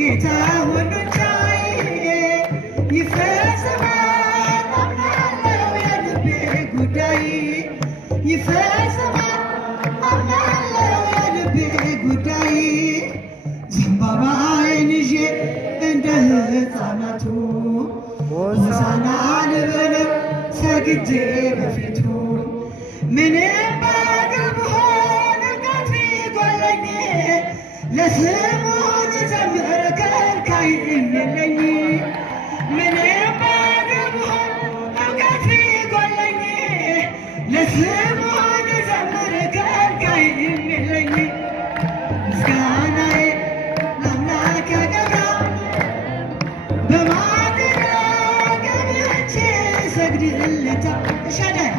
ጌታ ሁሉን ቻይ ይፈጽማል አምናለው የልቤ ጉዳይ ይፈጽማል አምናለው የልቤ ጉዳይ ዘንባባዬን ይዤ እንደ ሕፃናቱ ሆሳዕና ልበል ሰግጄ በፊቱ ምንም ባዶ ብሆን እውቀት ቢጎለኝ ለስሙ ልዘምር ከልካይ የለኝ ምንም ባዶ ብሆን እውቀት ቢጎለኝ ለስሙ ልዘምር ከልካይ የለኝ ምስጋናዬ ለአምላክ ያደራ በማደሪያው ገብቼ ሰግድለታ እሻዳይ